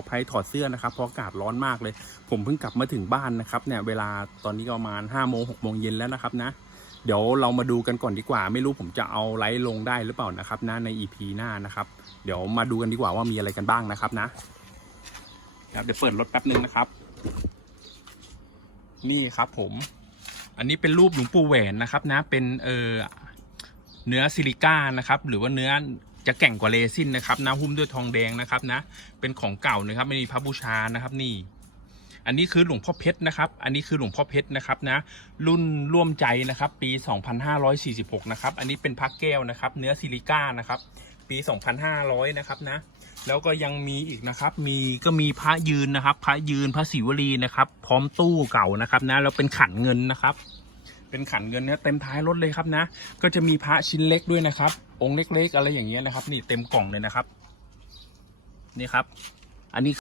อภัยถอดเสื้อนะครับเพราะอากาศร้อนมากเลย ผมเพิ่งกลับมาถึงบ้านนะครับเนี่ยเวลาตอนนี้ก็ประมาณ5้าโมงหกโมงเย็นแล้วนะครับนะเดี๋ยวเรามาดูกันก่อนดีกว่า ไม่รู้ผมจะเอาไลฟ์ลงได้หรือเปล่านะครับนะใน EP หน้านะครับ เดี๋ยวมาดูกันดีกว่าว่ามีอะไรกันบ้างนะครับนะครับเดี๋ยวเปิดรถแป๊บนึงนะครับ นี่ครับผม อันนี้เป็นรูปหลวงปู่แหวนนะครับนะเป็นเออเนื้อซิลิก้านะครับ หรือว่าเนื้อ จะแก่งกว่าเรซินนะครับนะหุ้มด้วยทองแดงนะครับนะ เป็นของเก่านะครับไม่มีพระบูชานะครับนี่ อันนี้คือหลวงพ่อเพชรนะครับ อันนี้คือหลวงพ่อเพชรนะครับนะ รุ่นร่วมใจนะครับ ปี 2546 นะครับ อันนี้เป็นพระแก้วนะครับ เนื้อซิลิก้านะครับ ปี 2500 นะครับนะ แล้วก็ยังมีอีกนะครับ มีก็มีพระยืนนะครับ พระยืนพระศิวลีนะครับ พร้อมตู้เก่านะครับนะ แล้วเป็นขันเงินนะครับ เป็นขันเงินเนี่ยเต็มท้ายรถเลยครับนะ ก็จะมีพระชิ้นเล็กด้วยนะครับ องค์เล็กๆ อะไรอย่างเงี้ยนะครับ นี่เต็มกล่องเลยนะครับ นี่ครับ อันนี้